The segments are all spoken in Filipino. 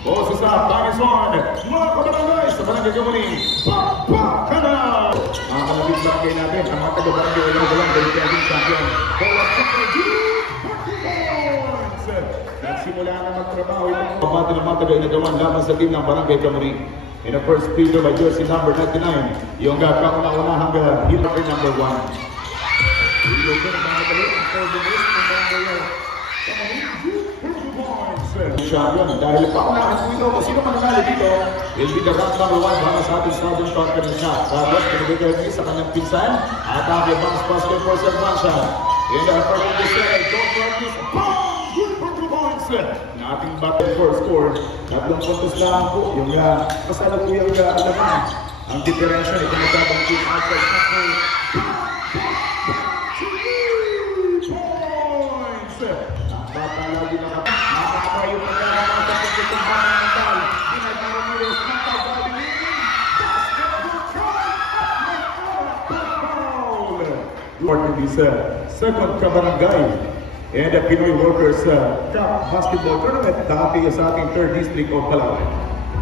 Boses up, time is on. Mga kabarangay sa Barangay Kamuning, Papa na! Mga kalapit barangay natin, ang mga taga-barangay ay walang Delicading Champion. Bola Super G, 40 points! Nagsimula na magtrabaho yung pamati ng mga taga-inagawan laban sa team ng Barangay Kamuning. In the first period by jersey number 99, yung kauna-unahang hitter number 1. Yung mga galing, ang coordinate ng Barangay Champion dahil paunahan po ito kung sino mananalo dito will be the rank number 1 para sa ating Southern Conference na Carlos pinabigay sa kanyang pinsan at ang advance basket for Servancia in the first of the set don't practice good 2 points na ating battle for score 3 puntos lang po yung kasalukuyang alaman ang diferensya ito matabang team outside lagi na nakakaya yung pagkakaroon sa pagkakampan ng mental. Pinagkaroon ni Rose ng pagkabilin. Basketball! Part of this second kabarangay and the Pinoy Workers Cup Basketball Tournament dati sa ating 3rd District of Palawan.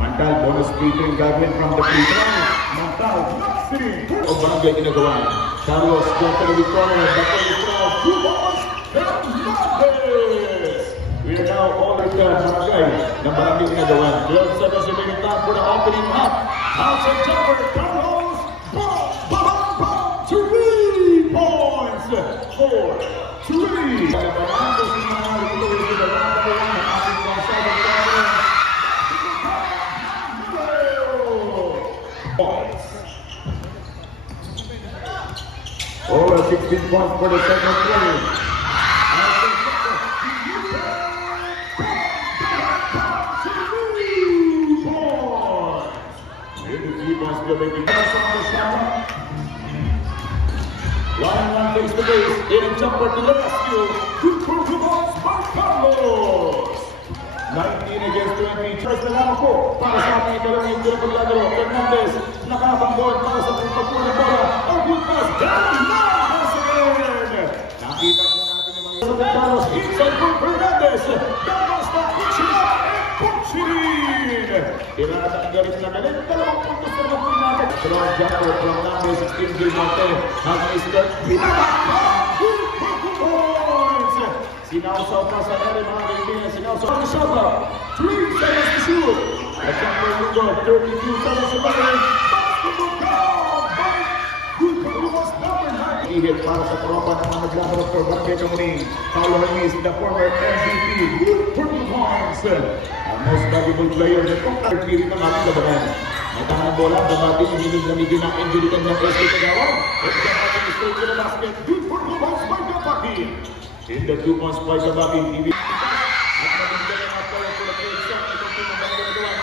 Mantal, bonus free throw gagawin from the free throw. Mantal, City of Barangay Inagawan. Carlos, go to the corner, back on the throw, 2 balls, we are now all at the Barangay ng Barangay Inagawan. 12 seconds remaining time for the opening half. Outside jumper, Carlos, 3 points, 4-3. Over 16 points for the second quarter. Line takes the base, in a jumper to the rescue. Good for 2 points by Carlos. 19 against 20. First na lang po para sa ating ikalawang yung paglalaro. Fernandez, nakabanggon para sa pagpapulong bola. Ang good pass, down na! Nakita po natin yung mga sa Carlos. Inside for Fernandez. Damas na Kuchina and Kuchinin. Tinatanggalit na galit. 2 puntos na lang po natin. Strong jumper from number 16 Gil Monte. Has Mr. Pinabakpa. Good for 2 points. Sinausaw pa sa ere mga kaibigan. Sinausaw pa sa shot. 3 seconds to shoot. At jumper Lugo. 32 seconds to play. Basketball down by Good for 2 points number 9. Ihit para sa tropa ng mga naglalaro for Barangay Kamuning. Paulo Hermes, the former MVP. Good for 2 points. Ang most valuable player na itong karpiri ng ating labanan. Matang bola, babati yung hiniglamigin ng injury kanyang SK Kagawan. At kapatid yung straight to the basket. Good for 2 points by Gabaki. In the 2 points by Gabaki, TV. At magandang ang player for the third set. Itong team ng Barangay Kagawan.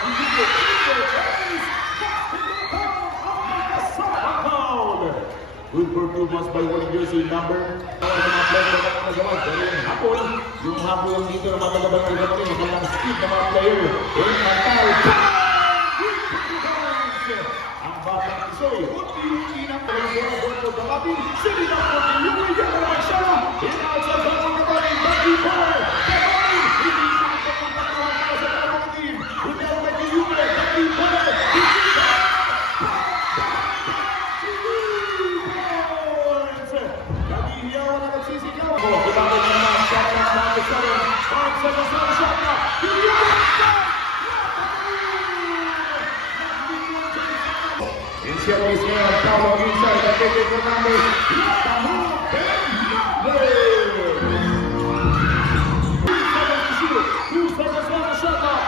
Good for 2 points by winning jersey number. Ang mga player na nagawa. Dahil yung hapon, yung dito ng mga Barangay Kamuning, ang speed ng mga player. Yung Mantal. Ang batang Isoy. Inang pagkakas for Gabaki. Sitting up for the Yuri Yara siya. Inoutside for Gabaki. Gabaki for Gabaki. Hindi sa pagkakatawa para sa dalawang team. Udel na kay Yuri. Gabaki for Nagihiyawan na nagsisigaw. Gabaki na naman. Shot na number 7. 5 seconds na shot na. Insight is here, Paulo inside, the ticket for numbers. Tamu Fernandez. 2 seconds to shoot. 2 seconds on the shot clock.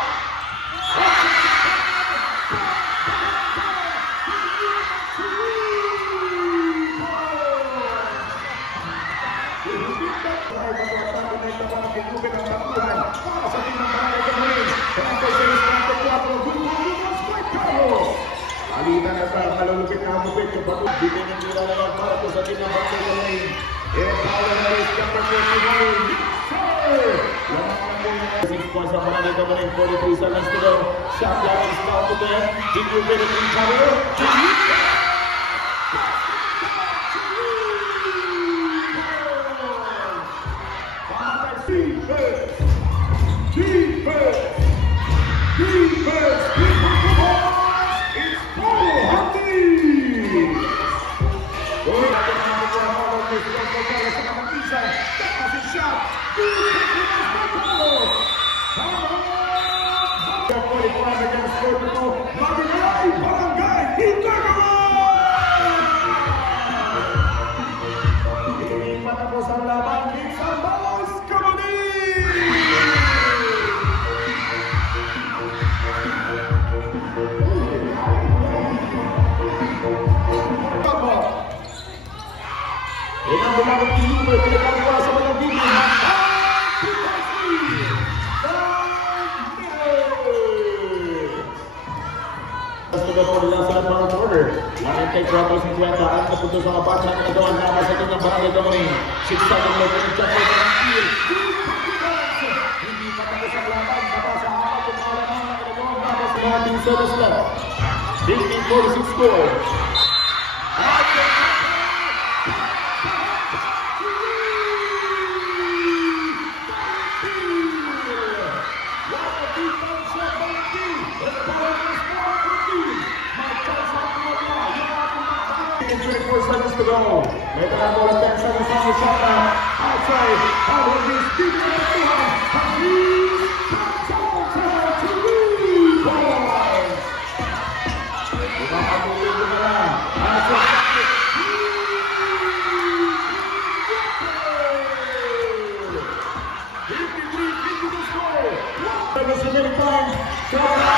Alina na sa malulupit na hapupit yung bago. Dito yung nilalagay para po sa team ng Barangay Kamuning. And Paulo Hermes, number 41. Lamang lang po yung 6 points sa Barangay Kamuning. 43 seconds to go. Shot clock is down to 10. Did you get it in cover? Defense! Defense! 45 against 42. Barangay Intergamo! Hindi patapos ang laban ni Sambales Kabadi! Inang bumangon ni Luber, pinagkagawa sa mga video. Sudah dilaksanakan para quarter. Menenteng 250 at napunta sa kapat sa nagawa na sa kanyang barangay Domini. Siksa ng loob ng Chapo Tranquil. Hindi patapos ang laban. Saka sa apat ang alaman na nagawa na sa mga team service left. 15-46 score. In 24 seconds to go. May talang bola 10 seconds on the shot now. Outside. Howard is deep in the field. Hafiz comes out to lead. Boys. Ipapatuloy ko na lang. That was the many times.